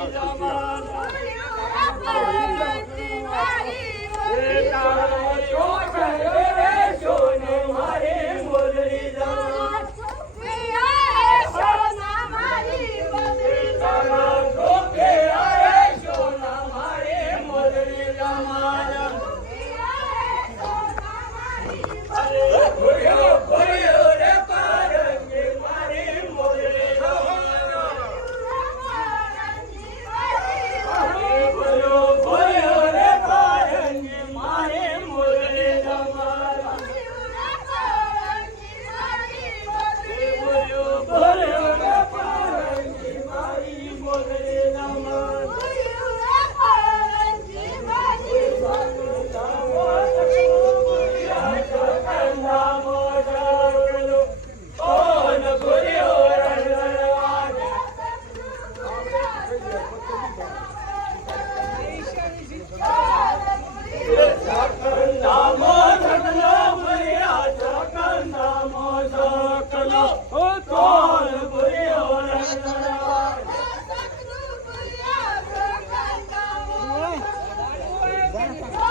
Oh, Dá